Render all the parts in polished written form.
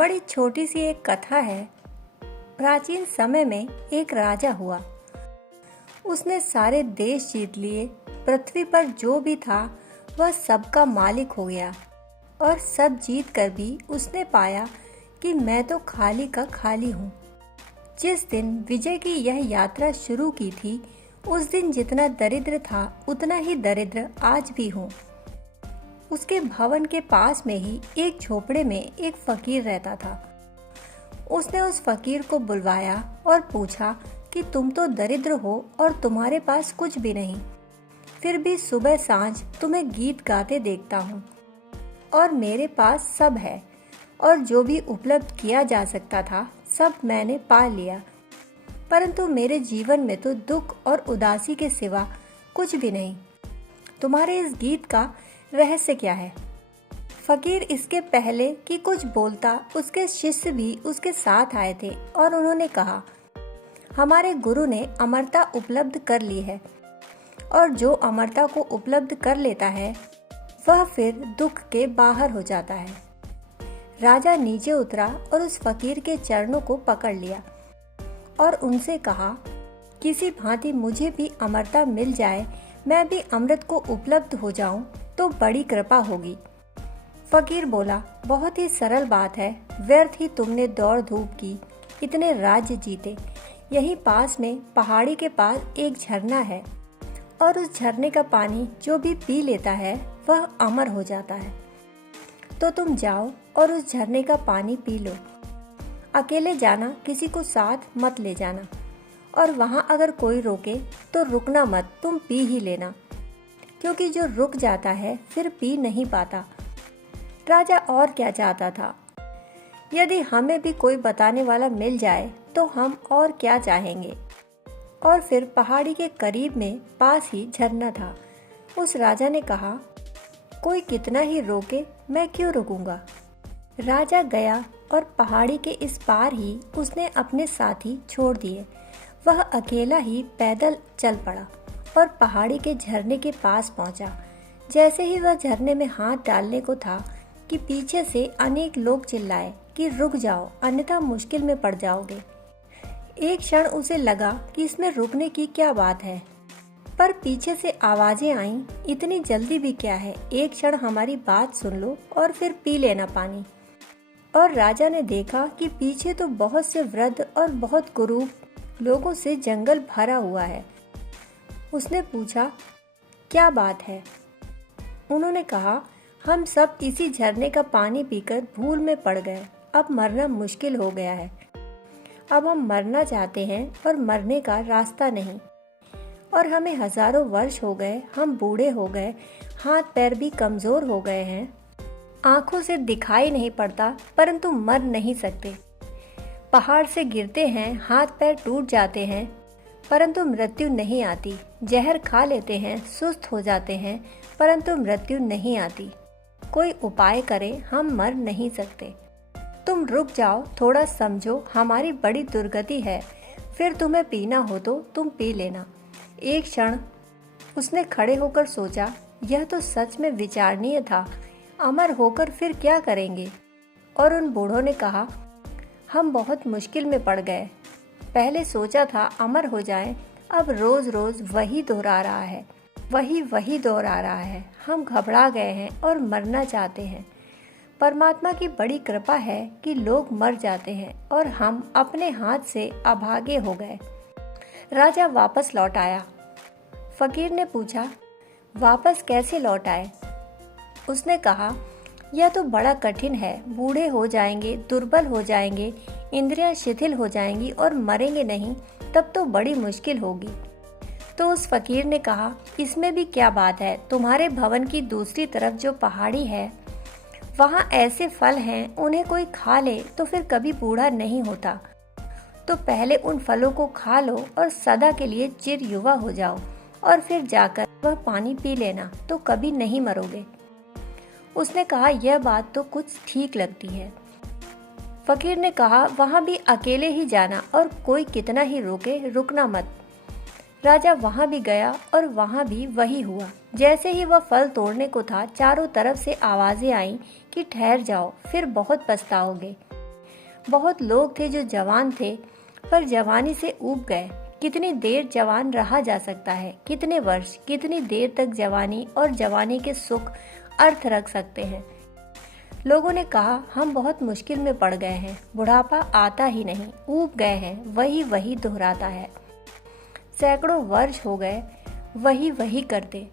बड़ी छोटी सी एक कथा है। प्राचीन समय में एक राजा हुआ। उसने सारे देश जीत लिए। पृथ्वी पर जो भी था वह सबका मालिक हो गया और सब जीत कर भी उसने पाया कि मैं तो खाली का खाली हूँ। जिस दिन विजय की यह यात्रा शुरू की थी, उस दिन जितना दरिद्र था उतना ही दरिद्र आज भी हूँ। उसके भवन के पास में ही एक झोपड़े में एक फकीर रहता था। उसने उस फकीर को बुलवाया और पूछा कि तुम तो दरिद्र हो और तुम्हारे पास कुछ भी नहीं, फिर भी सुबह सांझ तुम्हें गीत गाते देखता हूँ और मेरे पास सब है और जो भी उपलब्ध किया जा सकता था सब मैंने पा लिया, परंतु मेरे जीवन में तो दुख और उदासी के सिवा कुछ भी नहीं। तुम्हारे इस गीत का रहस्य क्या है? फकीर इसके पहले कि कुछ बोलता, उसके शिष्य भी उसके साथ आए थे और उन्होंने कहा, हमारे गुरु ने अमरता उपलब्ध कर ली है और जो अमरता को उपलब्ध कर लेता है वह फिर दुख के बाहर हो जाता है। राजा नीचे उतरा और उस फकीर के चरणों को पकड़ लिया और उनसे कहा, किसी भांति मुझे भी अमरता मिल जाए, मैं भी अमृत को उपलब्ध हो जाऊं तो बड़ी कृपा होगी। फकीर बोला, बहुत ही सरल बात है, व्यर्थ ही तुमने दौड़ धूप की, इतने राज्य जीते। यहीं पास में पहाड़ी के पास एक झरना है और उस झरने का पानी जो भी पी लेता है वह अमर हो जाता है। तो तुम जाओ और उस झरने का पानी पी लो। अकेले जाना, किसी को साथ मत ले जाना, और वहाँ अगर कोई रोके तो रुकना मत, तुम पी ही लेना, क्योंकि जो रुक जाता है फिर पी नहीं पाता। राजा और क्या चाहता था? यदि हमें भी कोई बताने वाला मिल जाए तो हम और क्या चाहेंगे। और फिर पहाड़ी के करीब में पास ही झरना था। उस राजा ने कहा, कोई कितना ही रोके मैं क्यों रुकूंगा। राजा गया और पहाड़ी के इस पार ही उसने अपने साथी छोड़ दिए। वह अकेला ही पैदल चल पड़ा और पहाड़ी के झरने के पास पहुंचा। जैसे ही वह झरने में हाथ डालने को था कि पीछे से अनेक लोग चिल्लाए कि रुक जाओ, अन्यथा मुश्किल में पड़ जाओगे। एक क्षण उसे लगा कि इसमें रुकने की क्या बात है, पर पीछे से आवाजें आईं, इतनी जल्दी भी क्या है, एक क्षण हमारी बात सुन लो और फिर पी लेना पानी। और राजा ने देखा कि पीछे तो बहुत से वृद्ध और बहुत कुरूप लोगों से जंगल भरा हुआ है। उसने पूछा, क्या बात है? उन्होंने कहा, हम सब इसी झरने का पानी पीकर भूल में पड़ गए, अब मरना मुश्किल हो गया है। अब हम मरना चाहते हैं और मरने का रास्ता नहीं, और हमें हजारों वर्ष हो गए, हम बूढ़े हो गए, हाथ पैर भी कमजोर हो गए हैं, आंखों से दिखाई नहीं पड़ता परंतु मर नहीं सकते। पहाड़ से गिरते हैं, हाथ पैर टूट जाते हैं, परंतु मृत्यु नहीं आती। जहर खा लेते हैं, सुस्त हो जाते हैं, परंतु मृत्यु नहीं आती। कोई उपाय करें, हम मर नहीं सकते। तुम रुक जाओ, थोड़ा समझो, हमारी बड़ी दुर्गति है, फिर तुम्हें पीना हो तो तुम पी लेना। एक क्षण उसने खड़े होकर सोचा, यह तो सच में विचारणीय था, अमर होकर फिर क्या करेंगे। और उन बूढ़ों ने कहा, हम बहुत मुश्किल में पड़ गए। पहले सोचा था अमर हो जाएं, अब रोज रोज वही दोहरा रहा है, वही दोहरा रहा है। हम घबरा गए हैं और मरना चाहते हैं। परमात्मा की बड़ी कृपा है कि लोग मर जाते हैं और हम अपने हाथ से अभागे हो गए। राजा वापस लौट आया। फकीर ने पूछा, वापस कैसे लौट आए? उसने कहा, यह तो बड़ा कठिन है, बूढ़े हो जाएंगे, दुर्बल हो जाएंगे, इंद्रियां शिथिल हो जाएंगी और मरेंगे नहीं, तब तो बड़ी मुश्किल होगी। तो उस फकीर ने कहा, इसमें भी क्या बात है, तुम्हारे भवन की दूसरी तरफ जो पहाड़ी है वहाँ ऐसे फल हैं, उन्हें कोई खा ले तो फिर कभी बूढ़ा नहीं होता। तो पहले उन फलों को खा लो और सदा के लिए चिर युवा हो जाओ, और फिर जाकर वह पानी पी लेना, तो कभी नहीं मरोगे। उसने कहा, यह बात तो कुछ ठीक लगती है। फकीर ने कहा, वहाँ भी अकेले ही जाना और कोई कितना ही रोके, रुकना मत। राजा वहाँ भी गया और वहाँ भी वही हुआ। जैसे ही वह फल तोड़ने को था, चारों तरफ से आवाजें आईं कि ठहर जाओ, फिर बहुत पछताओगे। बहुत लोग थे जो जवान थे पर जवानी से ऊब गए। कितनी देर जवान रहा जा सकता है? कितने वर्ष, कितनी देर तक जवानी और जवानी के सुख अर्थ रख सकते हैं? लोगों ने कहा हम बहुत मुश्किल में पड़ गए हैं, बुढ़ापा आता ही नहीं, ऊब गए हैं, वही वही दोहराता है। सैकड़ों वर्ष हो गए वही वही करते।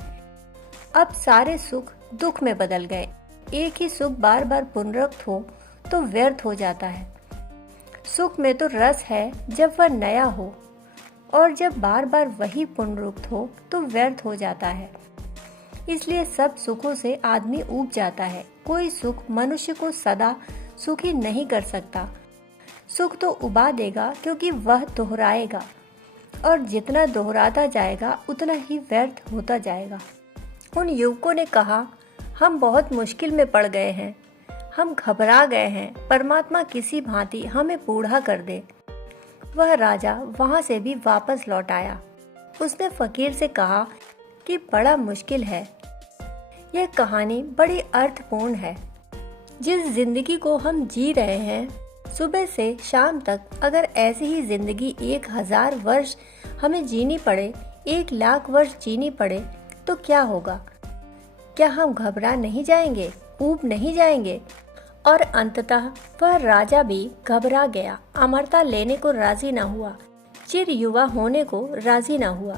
अब सारे सुख दुख में बदल गए। एक ही सुख बार बार पुनरुक्त हो तो व्यर्थ हो जाता है। सुख में तो रस है जब वह नया हो, और जब बार बार वही पुनरुक्त हो तो व्यर्थ हो जाता है। इसलिए सब सुखों से आदमी ऊब जाता है। कोई सुख मनुष्य को सदा सुखी नहीं कर सकता। सुख तो उबा देगा क्योंकि वह दोहराएगा, और जितना दोहराता जाएगा उतना ही व्यर्थ होता जाएगा। उन युवकों ने कहा हम बहुत मुश्किल में पड़ गए हैं, हम घबरा गए हैं, परमात्मा किसी भांति हमें बूढ़ा कर दे। वह राजा वहां से भी वापस लौट आया। उसने फकीर से कहा कि बड़ा मुश्किल है, यह कहानी बड़ी अर्थपूर्ण है। जिस जिंदगी को हम जी रहे हैं, सुबह से शाम तक अगर ऐसी ही जिंदगी 1000 वर्ष हमें जीनी पड़े, 1,00,000 वर्ष जीनी पड़े तो क्या होगा? क्या हम घबरा नहीं जाएंगे, ऊब नहीं जाएंगे? और अंततः वह राजा भी घबरा गया, अमरता लेने को राजी न हुआ, चिर युवा होने को राजी न हुआ।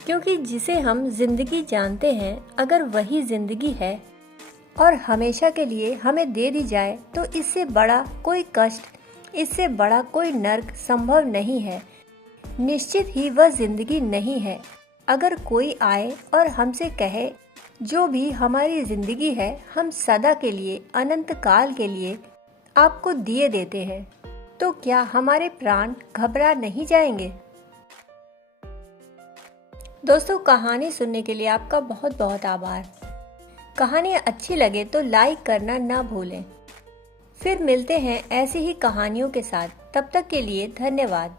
क्योंकि जिसे हम जिंदगी जानते हैं, अगर वही जिंदगी है और हमेशा के लिए हमें दे दी जाए तो इससे बड़ा कोई कष्ट, इससे बड़ा कोई नर्क संभव नहीं है। निश्चित ही वह जिंदगी नहीं है। अगर कोई आए और हमसे कहे जो भी हमारी जिंदगी है हम सदा के लिए, अनंत काल के लिए आपको दिए देते हैं, तो क्या हमारे प्राण घबरा नहीं जाएंगे? दोस्तों, कहानी सुनने के लिए आपका बहुत बहुत आभार। कहानी अच्छी लगे तो लाइक करना ना भूलें। फिर मिलते हैं ऐसी ही कहानियों के साथ। तब तक के लिए धन्यवाद।